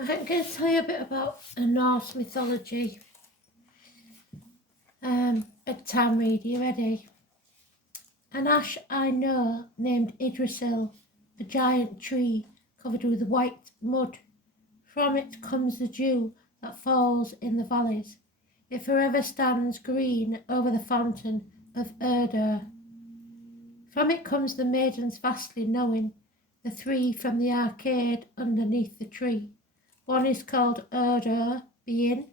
I'm going to tell you a bit about the Norse mythology. Bedtime read, you ready? An ash I know named Yggdrasil, a giant tree covered with white mud. From it comes the dew that falls in the valleys. It forever stands green over the fountain of Urdr. From it comes the maidens vastly knowing, the three from the arcade underneath the tree. One is called Urdr, being,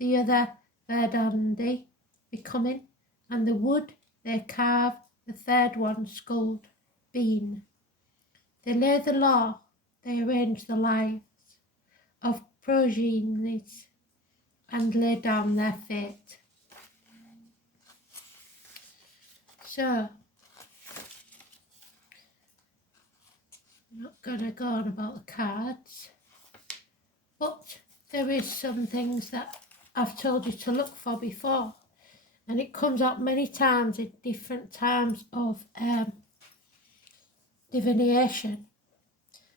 the other Verdandi, becoming, and the wood they carve, the third one scold, being. They lay the law, they arrange the lives of progenies, and lay down their fate. So, I'm not going to go on about the cards, but there is some things that I've told you to look for before, and it comes up many times in different times of divination.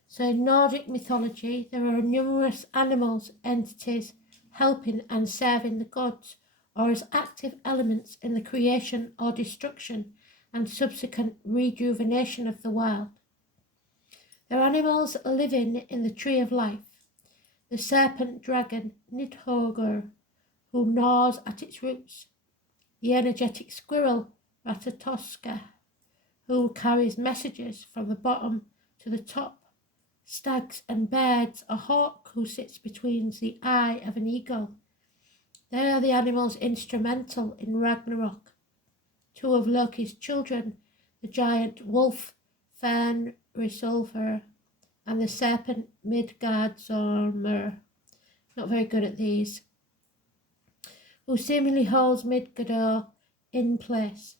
So in Nordic mythology, there are numerous animals, entities helping and serving the gods, or as active elements in the creation or destruction and subsequent rejuvenation of the world. There are animals living in the tree of life, the serpent dragon Nidhogger, who gnaws at its roots, the energetic squirrel Ratatoska, who carries messages from the bottom to the top, stags and birds, a hawk who sits between the eye of an eagle. They are the animals instrumental in Ragnarok. Two of Loki's children, the giant wolf Fenrisulfur and the serpent Midgardsormr, not very good at these, who seemingly holds Midgard in place.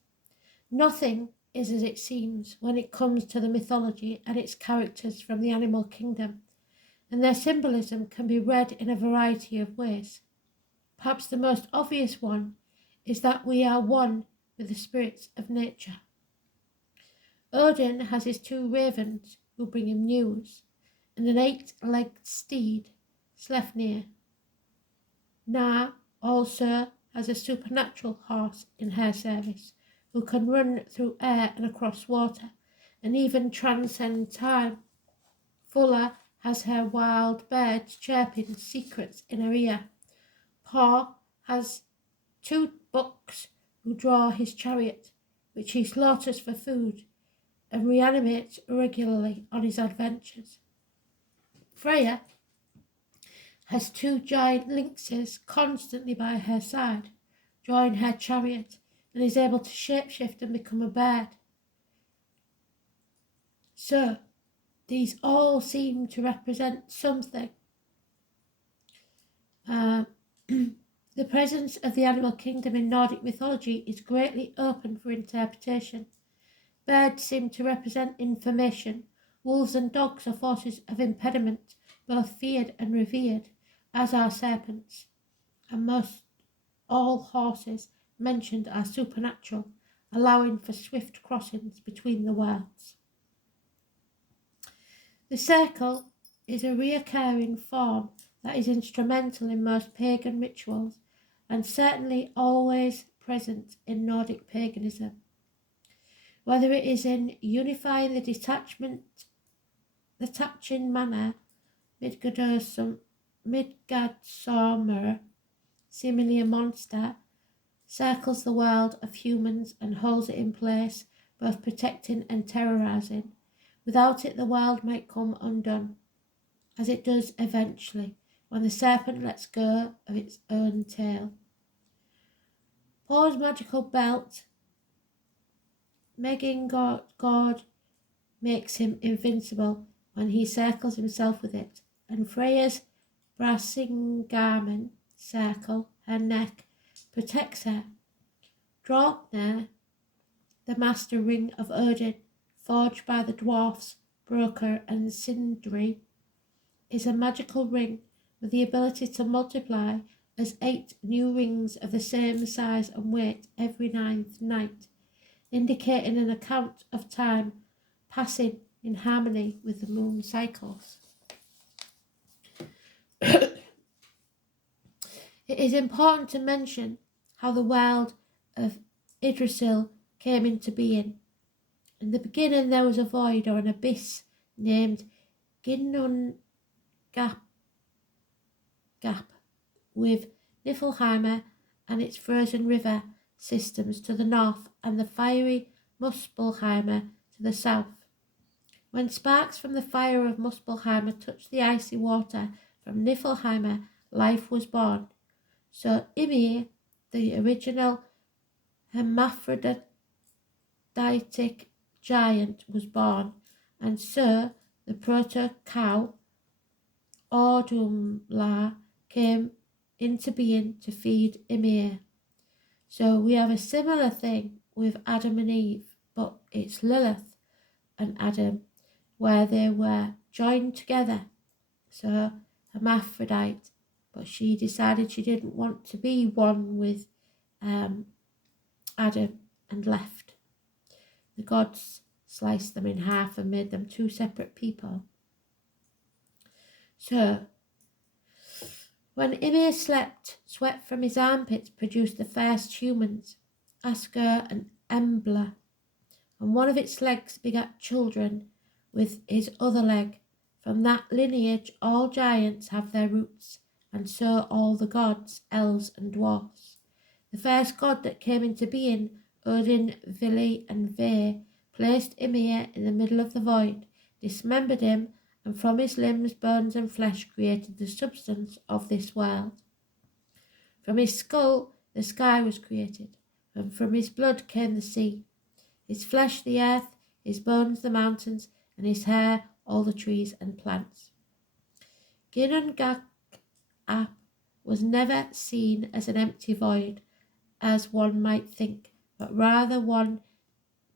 Nothing is as it seems when it comes to the mythology and its characters from the animal kingdom, and their symbolism can be read in a variety of ways. Perhaps the most obvious one is that we are one with the spirits of nature. Odin has his two ravens who bring him news, and an 8-legged steed, Sleipnir. Na also has a supernatural horse in her service, who can run through air and across water, and even transcend time. Fulla has her wild birds chirping secrets in her ear. Paw has 2 bucks who draw his chariot, which he slaughters for food, and reanimates regularly on his adventures. Freya has 2 giant lynxes constantly by her side, drawing her chariot, and is able to shapeshift and become a bird. So, these all seem to represent something. The presence of the animal kingdom in Nordic mythology is greatly open for interpretation. Birds seem to represent information. Wolves and dogs are forces of impediment, both feared and revered, as are serpents. And most all horses mentioned are supernatural, allowing for swift crossings between the worlds. The circle is a recurring form that is instrumental in most pagan rituals and certainly always present in Nordic paganism. Whether it is in unifying the detaching manner, Midgardsormr, seemingly a monster, circles the world of humans and holds it in place, both protecting and terrorizing. Without it, the world might come undone, as it does eventually, when the serpent lets go of its own tail. Paul's magical belt, God makes him invincible when he circles himself with it, and Freya's Brasingarmen circle her neck protects her. Draupnir, the master ring of Odin, forged by the dwarfs Brokkr and Sindri, is a magical ring with the ability to multiply as 8 new rings of the same size and weight every 9th night, indicating an account of time passing in harmony with the moon cycles. It is important to mention how the world of Yggdrasil came into being. In the beginning there was a void or an abyss named Ginnungagap with Niflheimer and its frozen river systems to the north and the fiery Muspelheimer to the south. When sparks from the fire of Muspelheimer touched the icy water from Niflheimer, life was born. So Ymir, the original hermaphroditic giant, was born, and so the proto-cow Audumla came into being to feed Ymir. So we have a similar thing with Adam and Eve, but it's Lilith and Adam, where they were joined together. So hermaphrodite, but she decided she didn't want to be one with Adam and left. The gods sliced them in half and made them two separate people. So when Ymir slept, sweat from his armpits produced the first humans, Asker and Embla, and one of its legs begat children with his other leg. From that lineage all giants have their roots, and so all the gods, elves and dwarfs. The first god that came into being, Odin, Vili and Ve, placed Ymir in the middle of the void, dismembered him, and from his limbs, bones and flesh created the substance of this world. From his skull the sky was created, and from his blood came the sea, his flesh the earth, his bones the mountains, and his hair all the trees and plants. Ginnungagap was never seen as an empty void, as one might think, but rather one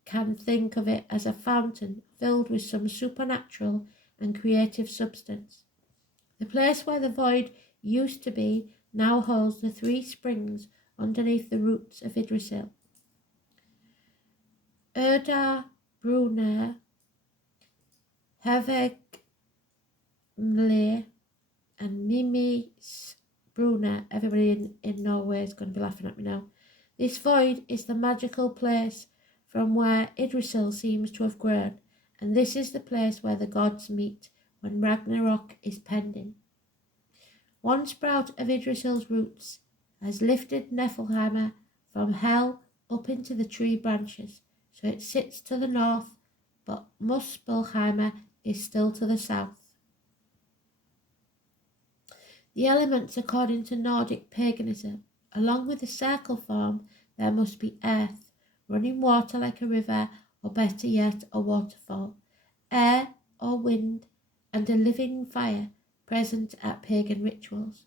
can think of it as a fountain filled with some supernatural and creative substance. The place where the void used to be now holds the three springs underneath the roots of Yggdrasil. Erda Brunner, Hervegmle, and Mimi Brunner. Everybody in Norway is going to be laughing at me now. This void is the magical place from where Yggdrasil seems to have grown, and this is the place where the gods meet when Ragnarok is pending. One sprout of Yggdrasil's roots has lifted Niflheimer from hell up into the tree branches, so it sits to the north, but Muspelheimer is still to the south. The elements, according to Nordic paganism, along with the circle form, there must be earth, running water like a river, or better yet, a waterfall, air or wind, and a living fire present at pagan rituals.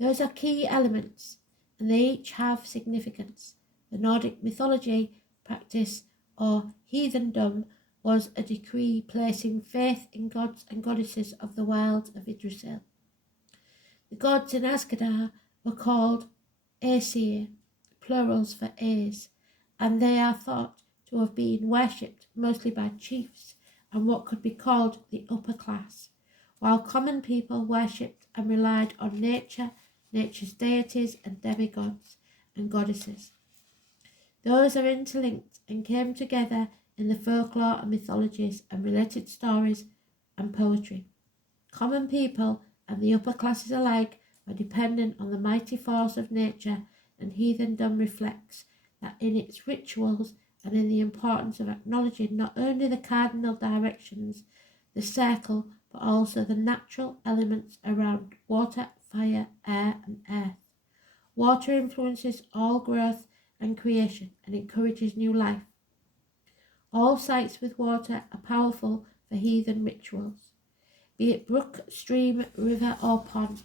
Those are key elements, and they each have significance. The Nordic mythology practice or heathendom was a decree placing faith in gods and goddesses of the world of Yggdrasil. The gods in Asgard were called Aesir, plurals for Aes, and they are thought to have been worshipped mostly by chiefs and what could be called the upper class, while common people worshipped and relied on nature, nature's deities and demigods and goddesses. Those are interlinked and came together in the folklore and mythologies and related stories and poetry. Common people and the upper classes alike are dependent on the mighty force of nature, and heathendom reflects that in its rituals and in the importance of acknowledging not only the cardinal directions, the circle, but also the natural elements around water, fire, air and earth. Water influences all growth and creation and encourages new life. All sites with water are powerful for heathen rituals, be it brook, stream, river or pond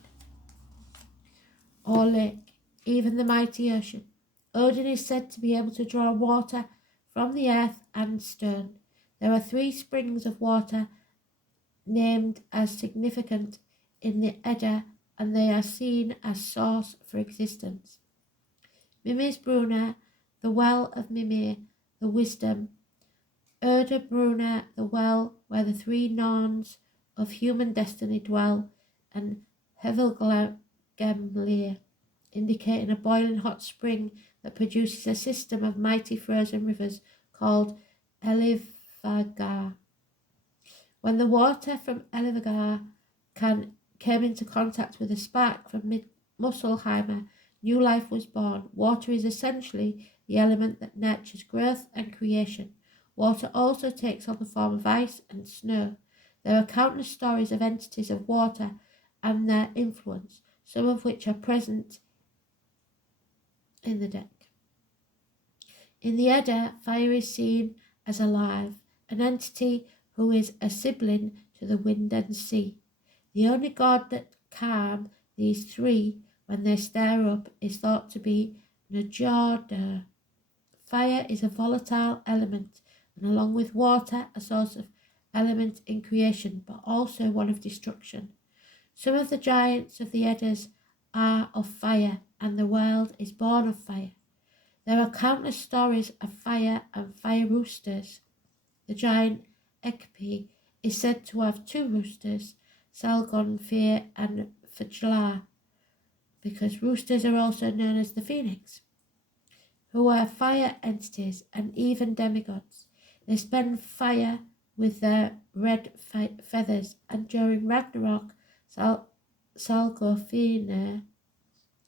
or lake, even the mighty ocean. Odin is said to be able to draw water from the earth and stone. There are 3 springs of water named as significant in the Edda, and they are seen as source for existence. Mimir's Brunner, the well of Mimir, the wisdom. Erda Brunner, the well where the 3 Norns of human destiny dwell, and Hevelgemlir, indicating a boiling hot spring that produces a system of mighty frozen rivers called Elivagar. When the water from Elivagar came into contact with a spark from Muspelheimer, new life was born. Water is essentially the element that nurtures growth and creation. Water also takes on the form of ice and snow. There are countless stories of entities of water and their influence, some of which are present in the deck. In the Edda, fire is seen as alive, an entity who is a sibling to the wind and sea. The only god that calm these three when they stir up is thought to be Njordr. Fire is a volatile element, and along with water, a source of element in creation, but also one of destruction. Some of the giants of the Eddas are of fire, and the world is born of fire. There are countless stories of fire and fire roosters. The giant Ekpi is said to have two roosters, Salgonfir and Fjala, because roosters are also known as the phoenix, who are fire entities and even demigods. They spend fire with their red feathers, and during Ragnarok, Salgofir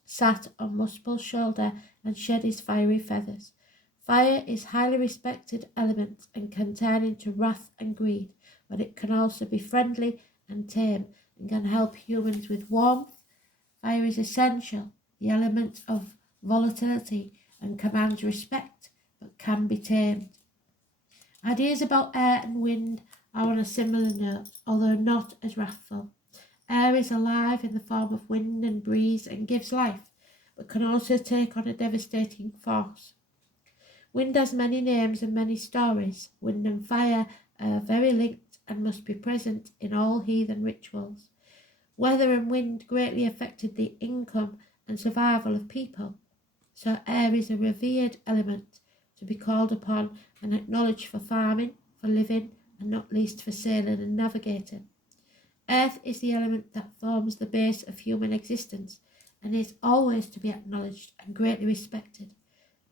sat on Muspel's shoulder and shed his fiery feathers. Fire is a highly respected element and can turn into wrath and greed, but it can also be friendly and tame and can help humans with warmth. Fire is essential, the element of volatility, and commands respect, but can be tamed. Ideas about air and wind are on a similar note, although not as wrathful. Air is alive in the form of wind and breeze and gives life, but can also take on a devastating force. Wind has many names and many stories. Wind and fire are very linked and must be present in all heathen rituals. Weather and wind greatly affected the income and survival of people, so air is a revered element to be called upon and acknowledged for farming, for living, and not least for sailing and navigating. Earth is the element that forms the base of human existence and is always to be acknowledged and greatly respected.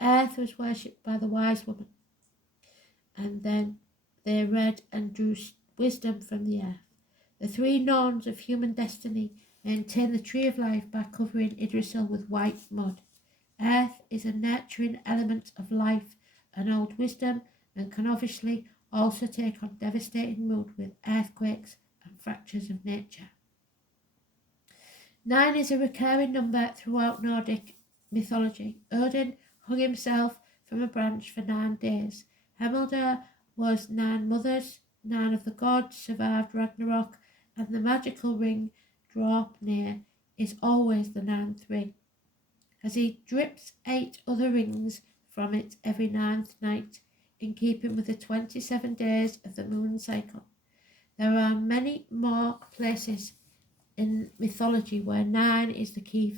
Earth was worshipped by the wise woman, and then they read and drew wisdom from the earth. The three Norns of human destiny maintain the tree of life by covering Yggdrasil with white mud. Earth is a nurturing element of life and old wisdom, and can obviously also take on devastating mood with earthquakes and fractures of nature. 9 is a recurring number throughout Nordic mythology. Odin hung himself from a branch for 9 days. Heimdall was 9 mothers, 9 of the gods survived Ragnarok, and the magical ring Draupnir is always the 9th ring, as he drips 8 other rings from it every 9th night, in keeping with the 27 days of the moon cycle. There are many more places in mythology where 9 is the key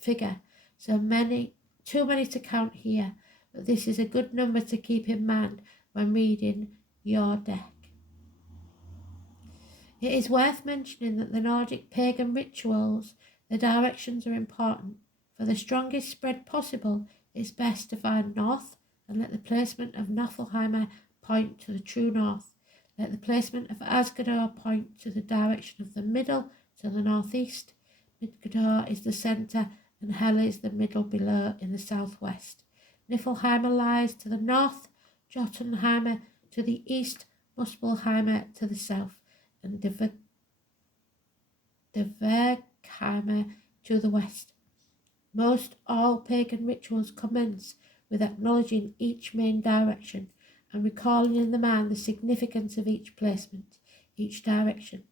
figure, too many to count here, but this is a good number to keep in mind when reading your deck. It is worth mentioning that the Nordic pagan rituals, the directions are important. For the strongest spread possible, it's best to find north and let the placement of Niflheim point to the true north. Let the placement of Asgardor point to the direction of the middle to the northeast. Midgard is the centre and Hel is the middle below in the southwest. Niflheim lies to the north, Jotunheim to the east, Muspelheim to the south, and Dvergheim to the west. Most all pagan rituals commence with acknowledging each main direction and recalling in the mind the significance of each placement, each direction.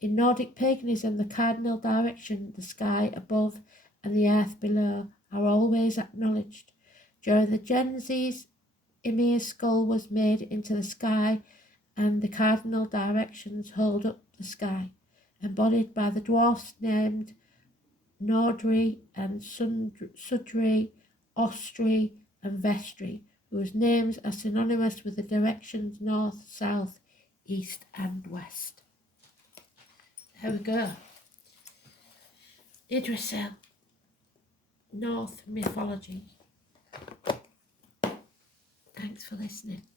In Nordic paganism, the cardinal direction, the sky above and the earth below, are always acknowledged. During the Genesis, Ymir's skull was made into the sky, and the cardinal directions hold up the sky, embodied by the dwarfs named Nordri and Sudri, Ostri and Vestri, whose names are synonymous with the directions north, south, east and west. There we go. Yggdrasil. Norse Mythology. Thanks for listening.